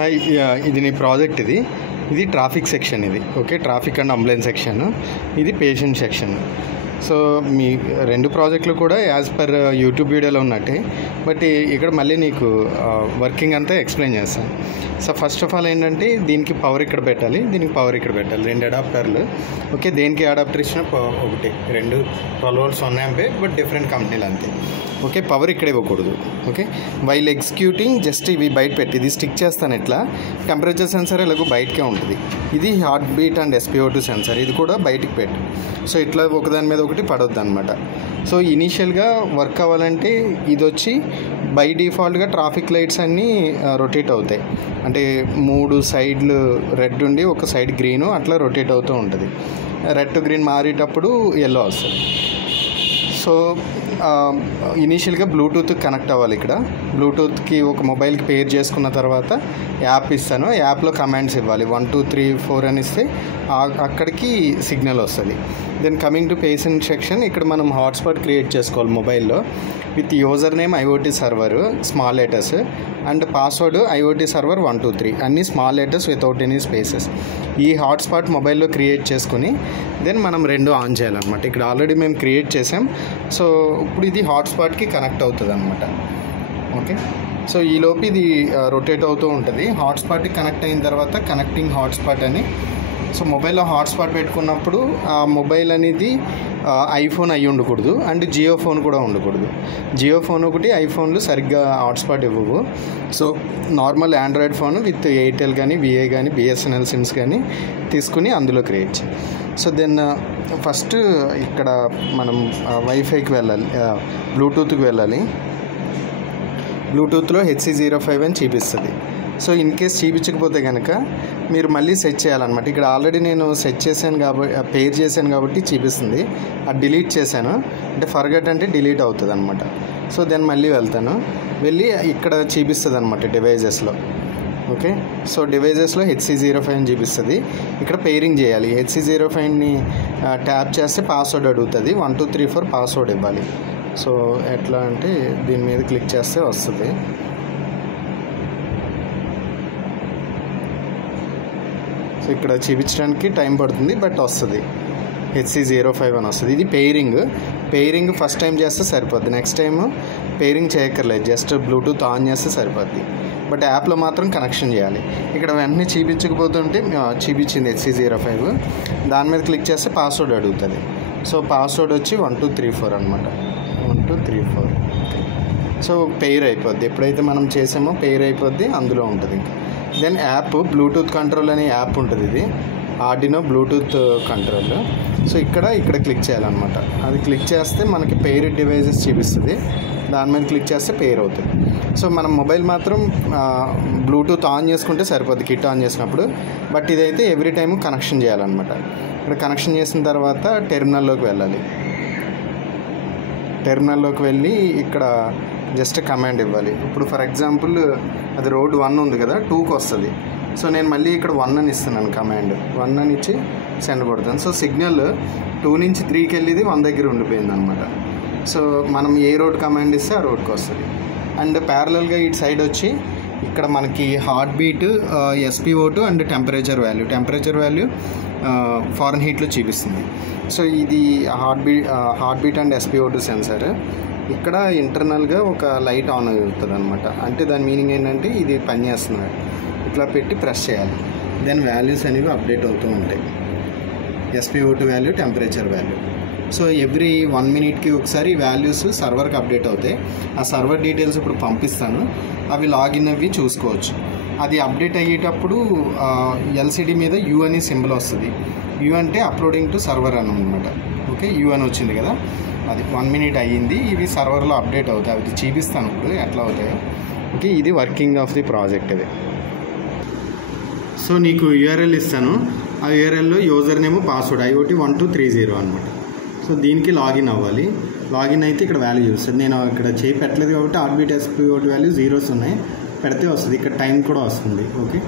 Hi, ఇది నీ project. ఇది ట్రాఫిక్ సెక్షన్. ఇది okay, traffic and ambulance section. ఇది పేషెంట్ సెక్షన్. సో మీ రెండు ప్రాజెక్టులు కూడా యాజ్ పర్ యూట్యూబ్ వీడియోలో ఉన్నట్టే, బట్ ఇక్కడ మళ్ళీ నీకు వర్కింగ్ అంతా ఎక్స్ప్లెయిన్ చేస్తాను. సో ఫస్ట్ ఆఫ్ ఆల్ ఏంటంటే దీనికి పవర్ ఇక్కడ పెట్టాలి, దీనికి పవర్ ఇక్కడ పెట్టాలి. రెండు అడాప్టర్లు. ఓకే, దేనికి అడాప్టర్ ఇచ్చినా ఒకటి, రెండు 12 volts 1 ampere, బట్ డిఫరెంట్ కంపెనీలు అంతే. ఓకే, పవర్ ఇక్కడ ఇవ్వకూడదు. ఓకే, వైల్ ఎగ్జిక్యూటింగ్ జస్ట్ ఇవి బయట పెట్టి ఇది స్టిక్ చేస్తాను. ఇట్లా టెంపరేచర్ సెన్సర్ ఎలాగో బయటకే ఉంటుంది. ఇది heart beat and SpO2 sensor, ఇది కూడా బయటికి పెట్టు. సో ఇట్లా ఒకదాని మీద ఒకటి పడొద్దు అనమాట. సో ఇనీషియల్గా వర్క్ అవ్వాలంటే ఇది వచ్చి బై డిఫాల్ట్గా ట్రాఫిక్ లైట్స్ అన్నీ రొటేట్ అవుతాయి. అంటే 3 సైడ్లు రెడ్ ఉండి ఒక సైడ్ గ్రీను అట్లా రొటేట్ అవుతూ ఉంటుంది. రెడ్ టు గ్రీన్ మారేటప్పుడు ఎల్లో వస్తుంది. సో ఇనీషియల్గా బ్లూటూత్ కనెక్ట్ అవ్వాలి. ఇక్కడ బ్లూటూత్కి ఒక మొబైల్కి పేర్ చేసుకున్న తర్వాత యాప్ ఇస్తాను. యాప్లో కమాండ్స్ ఇవ్వాలి. 1 2 3 4 అని ఇస్తే అక్కడికి సిగ్నల్ వస్తుంది. Then coming to patient section, ఇక్కడ మనం హాట్స్పాట్ క్రియేట్ చేసుకోవాలి మొబైల్లో with username IoT server small letters and password IoT server 1 2 3 అన్నీ small letters without any spaces. ఈ హాట్స్పాట్ మొబైల్లో క్రియేట్ చేసుకుని దెన్ మనం రెండు ఆన్ చేయాలన్నమాట. ఇక్కడ ఆల్రెడీ మేము క్రియేట్ చేసాం. సో ఇప్పుడు ఇది హాట్స్పాట్కి కనెక్ట్ అవుతుంది అనమాట. ఓకే, సో ఈలోపు ఇది రొటేట్ అవుతూ ఉంటుంది. హాట్స్పాట్కి కనెక్ట్ అయిన తర్వాత కనెక్టింగ్ హాట్స్పాట్ అని. సో మొబైల్లో హాట్స్పాట్ పెట్టుకున్నప్పుడు ఆ మొబైల్ అనేది ఐఫోన్ అయ్యి ఉండకూడదు అండ్ జియో ఫోన్ కూడా ఉండకూడదు. జియో ఫోన్ ఒకటి, ఐఫోన్లు సరిగ్గా హాట్స్పాట్ ఇవ్వవు. So normal Android phone with Airtel కానీ VI కానీ BSNL సిమ్స్ కానీ తీసుకుని అందులో క్రియేట్ చేయాలి. సో దెన్ ఫస్ట్ ఇక్కడ మనం వైఫైకి వెళ్ళాలి, బ్లూటూత్కి వెళ్ళాలి. బ్లూటూత్లో HC05 అని చూపిస్తుంది. సో ఇన్ కేస్ చూపించకపోతే కనుక మీరు మళ్ళీ సెట్ చేయాలన్నమాట. ఇక్కడ ఆల్రెడీ నేను సెట్ చేశాను కాబట్టి పేర్ చేశాను కాబట్టి చూపిస్తుంది. అది డిలీట్ చేశాను అంటే ఫర్గట్ అంటే డిలీట్ అవుతుంది అనమాట. సో దెన్ మళ్ళీ వెళ్తాను, వెళ్ళి ఇక్కడ చూపిస్తుంది అనమాట డివైజెస్లో. ఓకే, సో డివైజెస్లో HC05 అని చూపిస్తుంది. ఇక్కడ పేరింగ్ చేయాలి. HC05ని ట్యాప్ చేస్తే పాస్వర్డ్ అడుగుతుంది. 1 2 3 4 పాస్వర్డ్ ఇవ్వాలి. సో ఎట్లా అంటే దీని మీద క్లిక్ చేస్తే వస్తుంది. సో ఇక్కడ చూపించడానికి టైం పడుతుంది, బట్ వస్తుంది. HC05 అని వస్తుంది. ఇది పేరింగ్ ఫస్ట్ టైం చేస్తే సరిపోద్ది. నెక్స్ట్ టైం పేరింగ్ చేయక్కర్లేదు, జస్ట్ బ్లూటూత్ ఆన్ చేస్తే సరిపోద్ది. బట్ యాప్లో మాత్రం కనెక్షన్ చేయాలి. ఇక్కడ వెంటనే చూపించకపోతుంటే చూపించింది HC05, దాని మీద క్లిక్ చేస్తే పాస్వర్డ్ అడుగుతుంది. సో పాస్వర్డ్ వచ్చి 1 2 3 4 అనమాట. 1 2 3 4. సో పెయిర్ అయిపోద్ది. ఎప్పుడైతే మనం చేసామో పెయిర్ అయిపోద్ది, అందులో ఉంటుంది. ఇంకా దెన్ యాప్ బ్లూటూత్ కంట్రోల్ అనే యాప్ ఉంటుంది. ఇది ఆర్డినో బ్లూటూత్ కంట్రోల్. సో ఇక్కడ క్లిక్ చేయాలన్నమాట. అది క్లిక్ చేస్తే మనకి పెయిర్ డివైజెస్ చూపిస్తుంది. దాని మీద క్లిక్ చేస్తే పెయిర్ అవుతుంది. సో మనం మొబైల్ మాత్రం బ్లూటూత్ ఆన్ చేసుకుంటే సరిపోద్ది కిట్ ఆన్ చేసినప్పుడు. బట్ ఇదైతే ఎవ్రీ టైం కనెక్షన్ చేయాలన్నమాట. ఇక్కడ కనెక్షన్ చేసిన తర్వాత టెర్మినల్లోకి వెళ్ళాలి. టెర్మినల్లోకి వెళ్ళి ఇక్కడ జస్ట్ కమాండ్ ఇవ్వాలి. ఇప్పుడు ఫర్ ఎగ్జాంపుల్ అది రోడ్ 1 ఉంది కదా, 2కి వస్తుంది. సో నేను మళ్ళీ ఇక్కడ 1 అని ఇస్తున్నాను. కమాండ్ 1 అని ఇచ్చి సెండ్ కొడతాను. సో సిగ్నల్ 2 నుంచి 3కి వెళ్ళేది 1 దగ్గర ఉండిపోయింది అనమాట. సో మనం ఏ రోడ్ కమాండ్ ఇస్తే ఆ రోడ్కి వస్తుంది. అండ్ ప్యారలల్గా ఇటు సైడ్ వచ్చి ఇక్కడ మనకి heart beat, SpO2 and temperature value ఫారెన్ హీట్లో చూపిస్తుంది. సో ఇది heart beat and SpO2 sensor. ఇక్కడ ఇంటర్నల్గా ఒక లైట్ ఆన్ అవుతుంది అనమాట. అంటే దాని మీనింగ్ ఏంటంటే ఇది పనిచేస్తున్నాడు. ఇట్లా పెట్టి ప్రెస్ చేయాలి. దెన్ వాల్యూస్ అనేవి అప్డేట్ అవుతూ ఉంటాయి. SpO2 value, temperature value. So every 1 minute ఒకసారి వాల్యూస్ సర్వర్కి అప్డేట్ అవుతాయి. ఆ సర్వర్ డీటెయిల్స్ ఇప్పుడు పంపిస్తాను. అవి లాగిన్ అవి చూసుకోవచ్చు. అది అప్డేట్ అయ్యేటప్పుడు LCD మీద U అని సింబల్ వస్తుంది. U అంటే అప్లోడింగ్ టు సర్వర్ అని అనమాట. ఓకే, U అని వచ్చింది కదా, అది 1 minute అయ్యింది. ఇవి సర్వర్లో అప్డేట్ అవుతాయి. అది చూపిస్తాను ఇప్పుడు ఎట్లా అవుతాయో. ఓకే, ఇది వర్కింగ్ ఆఫ్ ది ప్రాజెక్ట్. ఇది సో నీకు URL ఇస్తాను. ఆ URLలో యూజర్ నేమ్ పాస్వర్డ్ IoT 1 2 3 0 అనమాట. సో దీనికి లాగిన్ అవ్వాలి. లాగిన్ అయితే ఇక్కడ వాల్యూ చూస్తుంది. నేను ఇక్కడ పెట్టలేదు కాబట్టి heart beat SpO2 value 0s ఉన్నాయి. పెడితే వస్తుంది. ఇక్కడ టైం కూడా వస్తుంది. ఓకే.